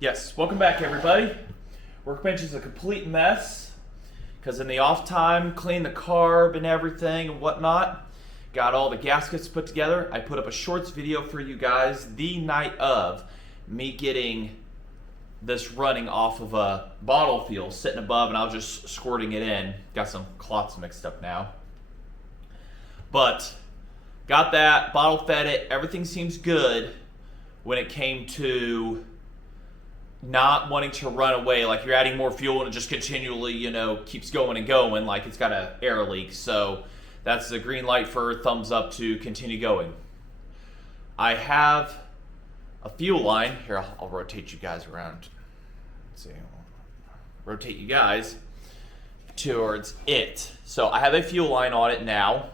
Yes, welcome back everybody. Workbench is a complete mess because in the off time, clean the carb and everything and whatnot. Got all the gaskets put together. I put up a shorts video for you guys the night of me getting this running off of a bottle fuel sitting above, and I was just squirting it in. Got some clots mixed up now. But got that, bottle fed it, everything seems good when it came to not wanting to run away. Like you're adding more fuel and it just continually, keeps going and going like it's got an air leak. So that's the green light for thumbs up to continue going. I have a fuel line. Here, I'll rotate you guys around. Let's see. Rotate you guys towards it. So I have a fuel line on it now.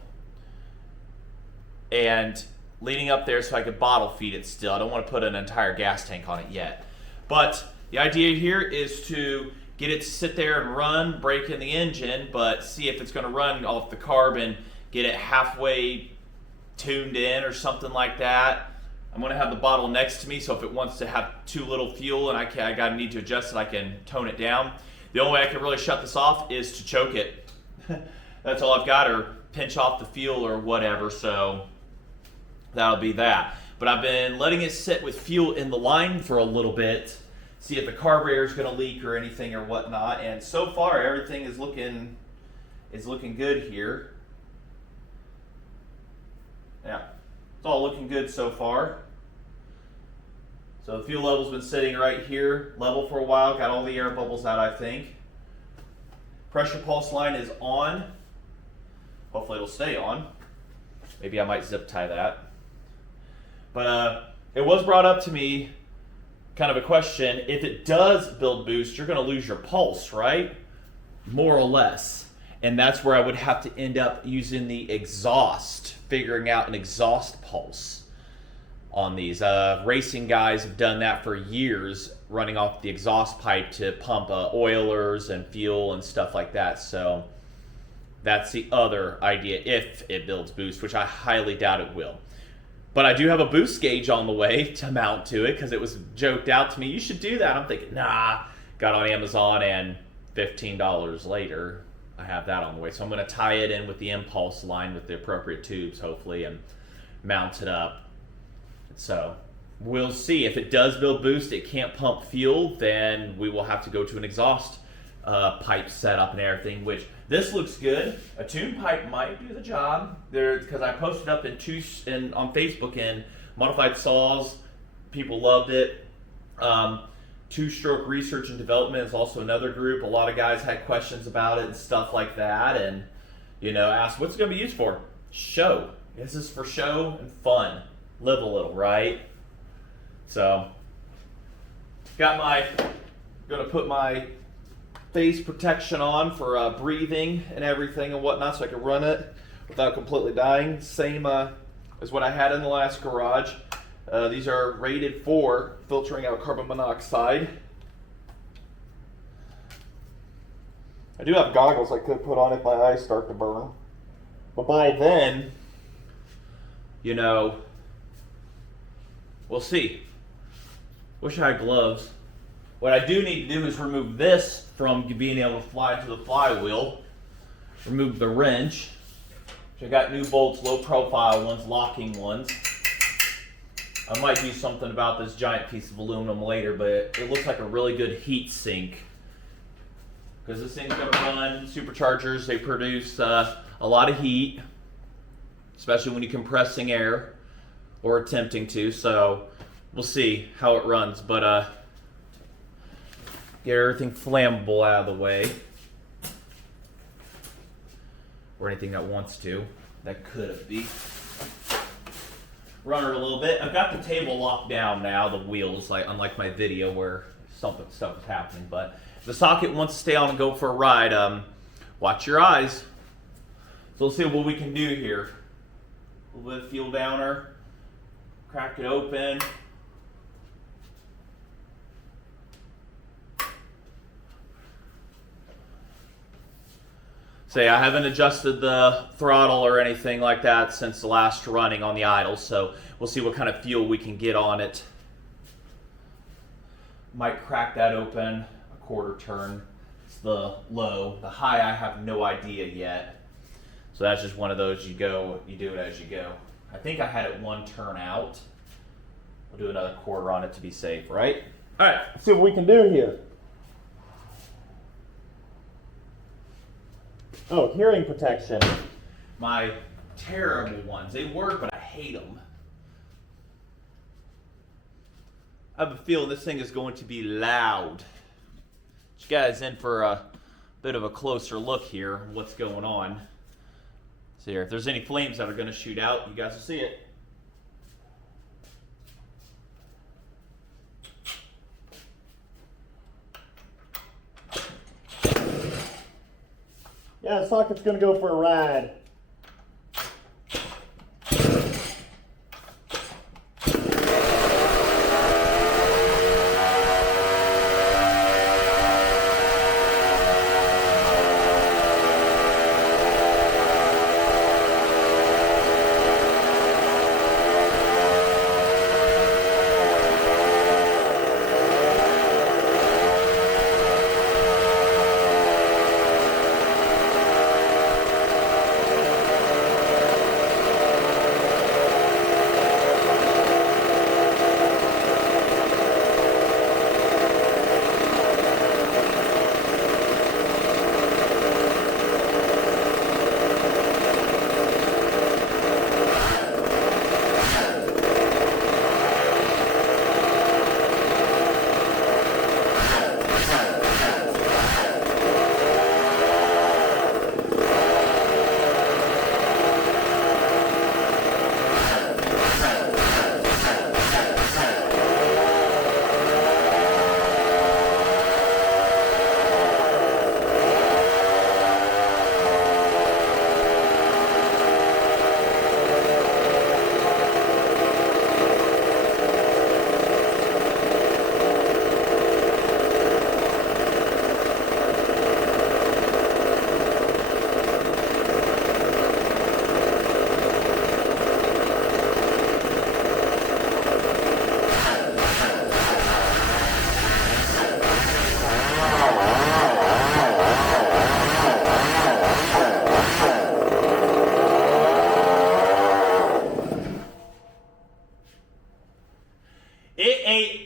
And leading up there so I could bottle feed it still. I don't want to put an entire gas tank on it yet. But the idea here is to get it to sit there and run, break in the engine, but see if it's going to run off the carb and get it halfway tuned in or something like that. I'm going to have the bottle next to me, so if it wants to have too little fuel and I need to adjust it, I can tone it down. The only way I can really shut this off is to choke it. That's all I've got, or pinch off the fuel or whatever, so that'll be that. But I've been letting it sit with fuel in the line for a little bit, see if the carburetor is going to leak or anything or whatnot. And so far, everything is looking good here. Yeah, it's all looking good so far. So the fuel level's been sitting right here, level for a while. Got all the air bubbles out, I think. Pressure pulse line is on. Hopefully it'll stay on. Maybe I might zip tie that. But it was brought up to me, kind of a question, if it does build boost, you're going to lose your pulse, right? More or less. And that's where I would have to end up using the exhaust, figuring out an exhaust pulse on these. Racing guys have done that for years, running off the exhaust pipe to pump oilers and fuel and stuff like that. So that's the other idea if it builds boost, which I highly doubt it will. But I do have a boost gauge on the way to mount to it because it was joked out to me, you should do that. I'm thinking, nah. Got on Amazon and $15 later, I have that on the way. So I'm going to tie it in with the impulse line with the appropriate tubes, hopefully, and mount it up. So we'll see. If it does build boost, it can't pump fuel, then we will have to go to an exhaust pipe setup and everything, which this looks good. A tune pipe might do the job there because I posted up on Facebook in Modified Saws. People loved it. Two-Stroke Research and Development is also another group. A lot of guys had questions about it and stuff like that, and asked what's it going to be used for. Show. This is for show and fun. Live a little, right? So gonna put my face protection on for breathing and everything and whatnot, so I can run it without completely dying. Same as what I had in the last garage. These are rated for filtering out carbon monoxide. I do have goggles I could put on if my eyes start to burn, but by then, we'll see. Wish I had gloves. What I do need to do is remove this from being able to fly to the flywheel. Remove the wrench. I got new bolts, low profile ones, locking ones. I might do something about this giant piece of aluminum later, but it looks like a really good heat sink. Because this thing's going to run superchargers. They produce a lot of heat, especially when you're compressing air or attempting to. So we'll see how it runs, but get everything flammable out of the way, or anything that wants to, that could be. Run her a little bit. I've got the table locked down now, the wheels, unlike my video where stuff is happening. But if the socket wants to stay on and go for a ride, watch your eyes. So let's see what we can do here. A little bit of fuel downer, crack it open. Say I haven't adjusted the throttle or anything like that since the last running on the idle, so we'll see what kind of fuel we can get on it. Might crack that open a quarter turn. It's the low. The high I have no idea yet. So that's just one of those you do it as you go. I think I had it one turn out. We'll do another quarter on it to be safe, right? All right, let's see what we can do here. Oh, hearing protection. My terrible ones. They work, but I hate them. I have a feeling this thing is going to be loud. Get you guys in for a bit of a closer look here, what's going on. So here, if there's any flames that are going to shoot out, you guys will see it. Yeah, the socket's gonna go for a ride.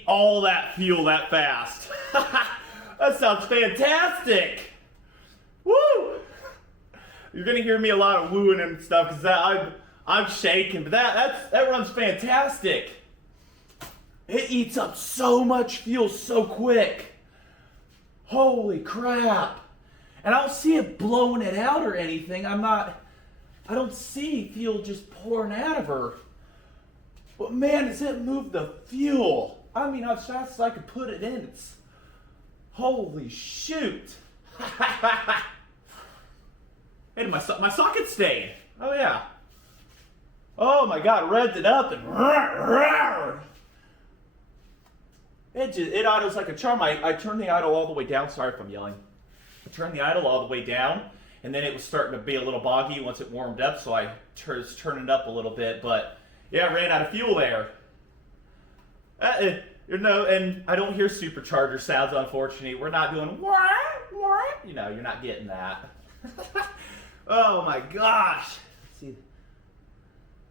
All that fuel that fast. That sounds fantastic. Woo! You're gonna hear me a lot of wooing and stuff because I'm shaking, but that runs fantastic. It eats up so much fuel so quick. Holy crap! And I don't see it blowing it out or anything. I don't see fuel just pouring out of her. But man, does it move the fuel? I mean, as fast as I could put it in, it's... Holy shoot. And my socket stayed. Oh, yeah. Oh, my God, revved it up and... It idles like a charm. I turned the idle all the way down. Sorry if I'm yelling. I turned the idle all the way down, and then it was starting to be a little boggy once it warmed up, so I was turning it up a little bit, but... Yeah, I ran out of fuel there. And I don't hear supercharger sounds, unfortunately. We're not doing you know, you're not getting that. Oh my gosh. Let's see.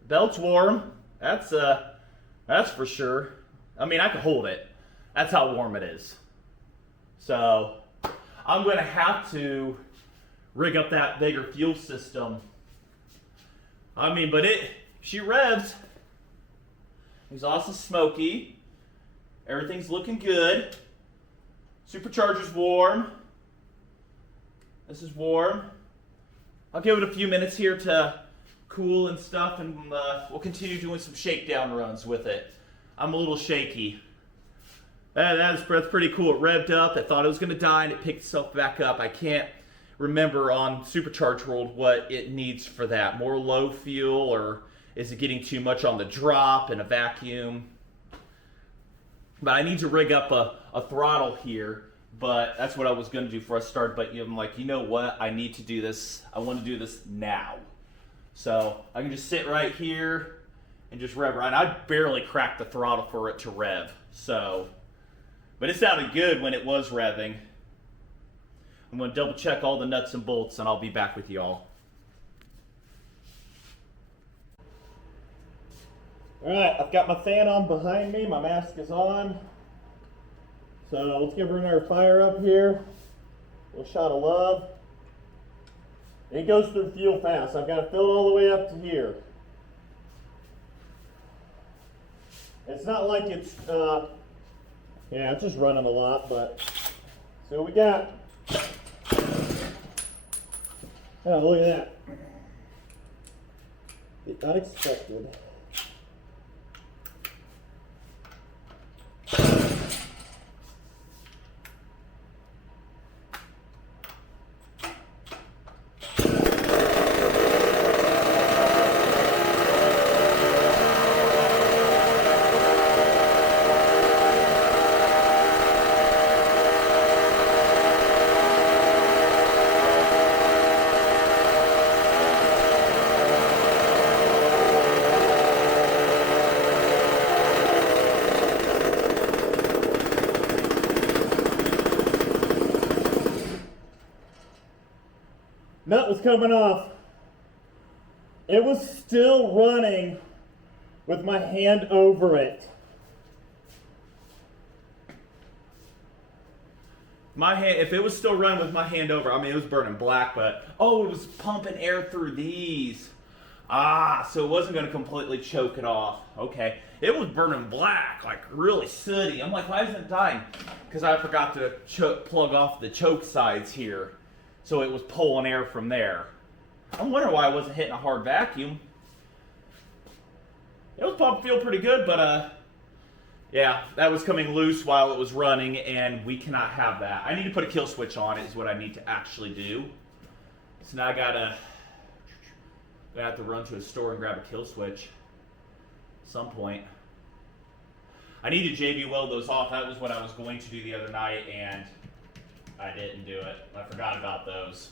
Belt's warm. That's for sure. I mean, I can hold it. That's how warm it is. So I'm gonna have to rig up that bigger fuel system. I mean, but she revs. Exhaust is smoky. Everything's looking good. Supercharger's warm. This is warm. I'll give it a few minutes here to cool and stuff, and we'll continue doing some shakedown runs with it. I'm a little shaky. That's pretty cool. It revved up. I thought it was going to die, and it picked itself back up. I can't remember on Supercharged World what it needs for that. More low fuel, or is it getting too much on the drop in a vacuum? But I need to rig up a throttle here, but that's what I was going to do before I started. But I'm like, you know what? I need to do this. I want to do this now. So I can just sit right here and just rev right. I barely cracked the throttle for it to rev. So But it sounded good when it was revving. I'm going to double check all the nuts and bolts and I'll be back with y'all. Alright, I've got my fan on behind me, my mask is on. So let's give her another fire up here. A little shot of love. It goes through fuel fast. I've got to fill it all the way up to here. It's not like it's, yeah, it's just running a lot, but see what we got. Oh, look at that. Unexpected. Nut was coming off. It was still running with my hand over it. My hand, if it was still running with my hand over, I mean, it was burning black, but, oh, it was pumping air through these. Ah, so it wasn't going to completely choke it off. Okay. It was burning black, like really sooty. I'm like, why isn't it dying? Because I forgot to plug off the choke sides here. So it was pulling air from there. I'm wondering why I wasn't hitting a hard vacuum. It was pumping feel pretty good, but yeah, that was coming loose while it was running, and we cannot have that. I need to put a kill switch on it is what I need to actually do. So now I have to run to a store and grab a kill switch at some point. I need to JB weld those off. That was what I was going to do the other night, and I didn't do it. I forgot about those.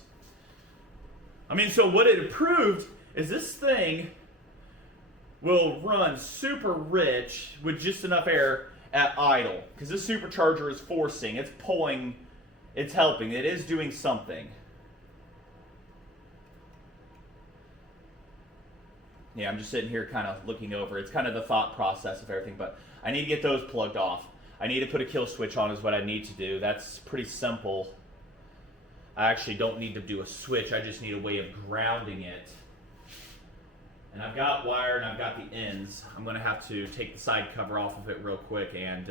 I mean, so what it proved is this thing will run super rich with just enough air at idle. Because this supercharger is forcing, it's pulling, it's helping, it is doing something. Yeah, I'm just sitting here kind of looking over. It's kind of the thought process of everything, but I need to get those plugged off. I need to put a kill switch on is what I need to do. That's pretty simple. I actually don't need to do a switch. I just need a way of grounding it. And I've got wire and I've got the ends. I'm going to have to take the side cover off of it real quick and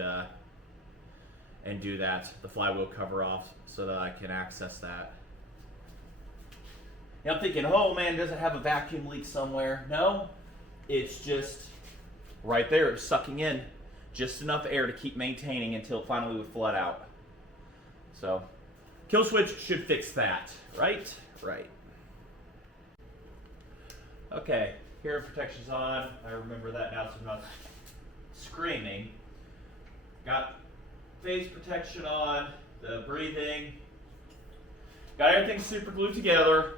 do that. The flywheel cover off so that I can access that. Now I'm thinking, oh man, does it have a vacuum leak somewhere? No, it's just right there. It's sucking in just enough air to keep maintaining until it finally would flood out. So, kill switch should fix that, right? Right. Okay, hearing protection's on. I remember that now, so I'm not screaming. Got face protection on, the breathing. Got everything super glued together.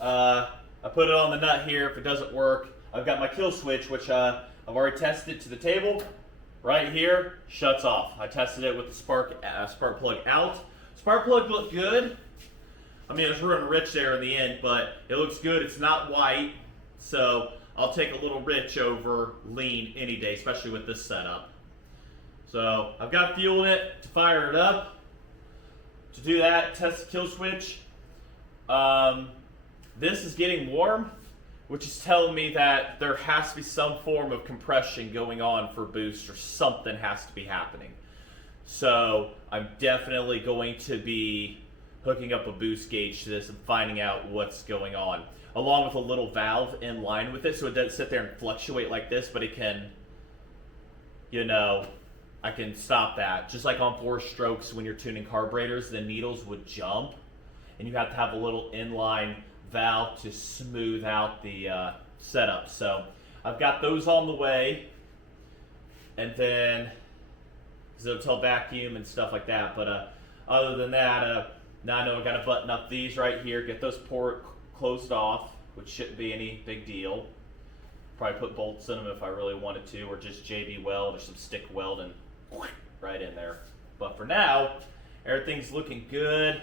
I put it on the nut here. If it doesn't work, I've got my kill switch, which I've already tested to the table. Right here, shuts off. I tested it with the spark plug out. Spark plug looked good. I mean, it's running rich there in the end, but it looks good. It's not white, so I'll take a little rich over lean any day, especially with this setup. So I've got fuel in it to fire it up. To do that, test the kill switch. This is getting warm, which is telling me that there has to be some form of compression going on for boost, or something has to be happening. So I'm definitely going to be hooking up a boost gauge to this and finding out what's going on, along with a little valve in line with it, so it doesn't sit there and fluctuate like this, but it can, you know, I can stop that. Just like on 4 strokes when you're tuning carburetors, the needles would jump, and you have to have a little inline valve to smooth out the setup. So I've got those on the way, and then it'll tell vacuum and stuff like that. But other than that, now I know I got to button up these right here, get those port closed off, which shouldn't be any big deal. Probably put bolts in them if I really wanted to, or just JB weld or some stick weld and right in there. But for now, everything's looking good.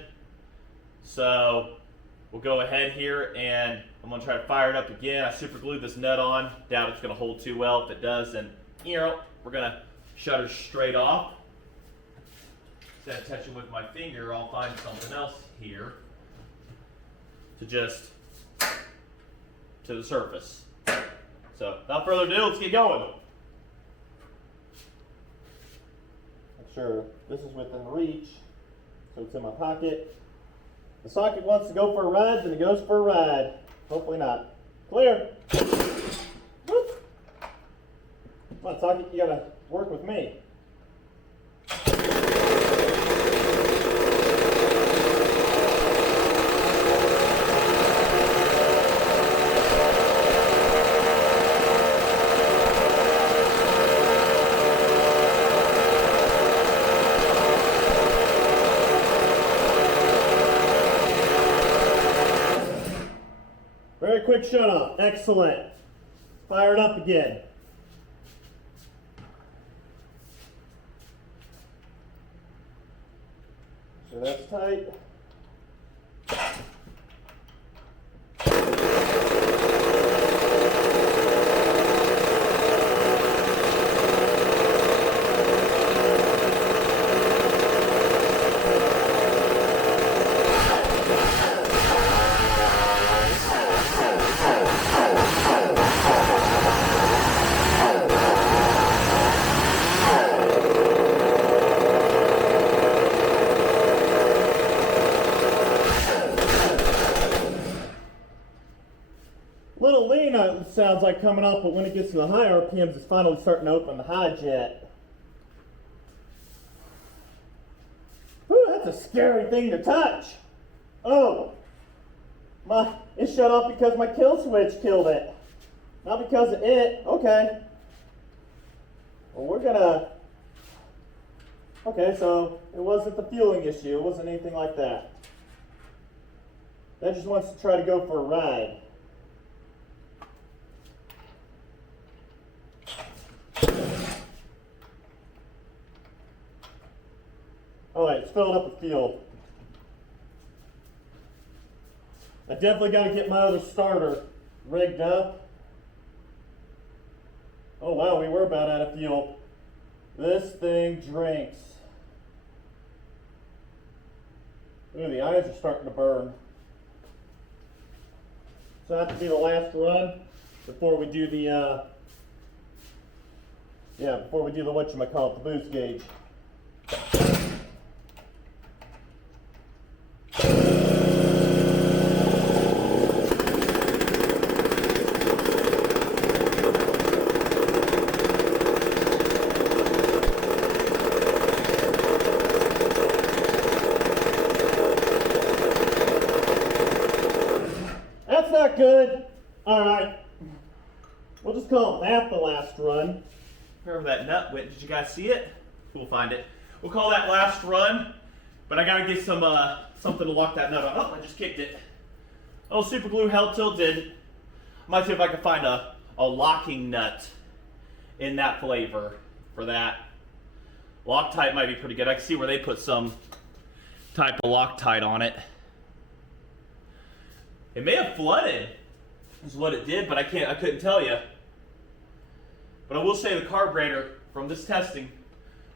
So we'll go ahead here and I'm gonna try to fire it up again. I super glued this nut on. Doubt it's gonna hold too well. If it does, then we're gonna shut her straight off. Instead of touching with my finger, I'll find something else here to just to the surface. So without further ado, let's get going. Make sure this is within reach, so it's in my pocket. The socket wants to go for a ride, then it goes for a ride. Hopefully not. Clear. Whoop. Come on, socket, you gotta work with me. Very quick shut off. Excellent. Fire it up again. So that's tight. Little lean it sounds like coming up, but when it gets to the high RPMs, it's finally starting to open the high jet. Whew, that's a scary thing to touch. Oh, it shut off because my kill switch killed it. Not because of it. Okay. Well, okay, so it wasn't the fueling issue. It wasn't anything like that. That just wants to try to go for a ride. Alright, it's filled up with fuel. I definitely got to get my other starter rigged up. Oh wow, we were about out of fuel. This thing drinks. Ooh, the eyes are starting to burn. So that have to be the last run before we do the whatchamacallit, the boost gauge. That's not good. Alright. We'll just call that the last run. Wherever that nut went, did you guys see it? We'll find it. We'll call that last run, but I gotta get some something to lock that nut on. Oh, I just kicked it. Oh, super glue held till it did. Might see if I can find a locking nut in that flavor for that. Loctite might be pretty good. I can see where they put some type of Loctite on it. It may have flooded, is what it did, but I couldn't tell you. But I will say the carburetor from this testing,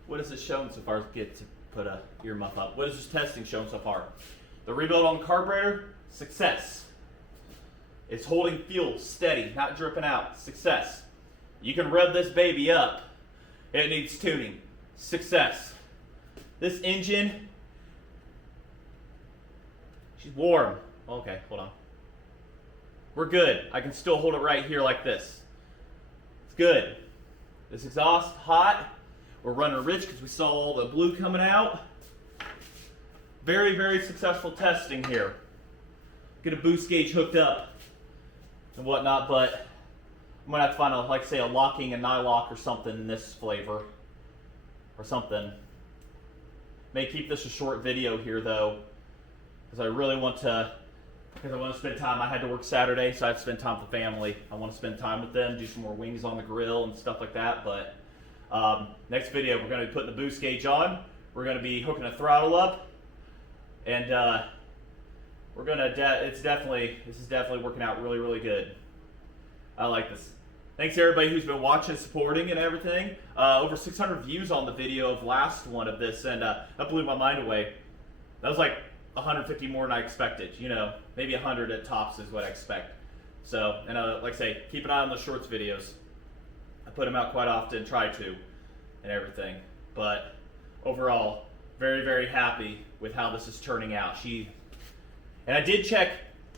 what has it shown so far? Get to put a earmuff up. What has this testing shown so far? The rebuild on the carburetor, success. It's holding fuel steady, not dripping out. Success. You can rev this baby up. It needs tuning. Success. This engine, she's warm. Okay, hold on. We're good. I can still hold it right here like this. It's good. This exhaust, hot. We're running rich because we saw all the blue coming out. Very, very successful testing here. Get a boost gauge hooked up and whatnot, but I'm gonna have to find a locking and nylock or something in this flavor or something. May keep this a short video here though, because I really want to, because I want to spend time. I had to work Saturday, so I had to spend time with the family. I want to spend time with them, do some more wings on the grill and stuff like that, but Next video, we're going to be putting the boost gauge on. We're going to be hooking the throttle up, and we're going to. This is definitely working out really, really good. I like this. Thanks to everybody who's been watching, supporting, and everything. Over 600 views on the video of last one of this, and that blew my mind away. That was like 150 more than I expected. You know, maybe 100 at tops is what I expect. So, and like I say, keep an eye on the shorts videos. I put them out quite often, try to, and everything. But overall, very, very happy with how this is turning out. And I did check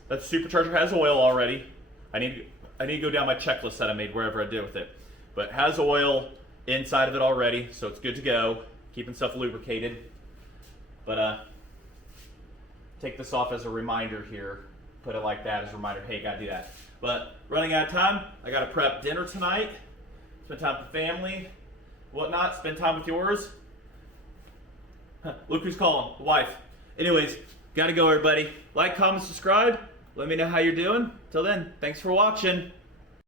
that the Supercharger has oil already. I need to go down my checklist that I made wherever I did with it. But it has oil inside of it already, so it's good to go. Keeping stuff lubricated. But take this off as a reminder here. Put it like that as a reminder, hey, gotta do that. But running out of time, I gotta prep dinner tonight. Spend time with the family, whatnot. Spend time with yours. Look who's calling, the wife. Anyways, gotta go, everybody. Like, comment, subscribe. Let me know how you're doing. Till then, thanks for watching.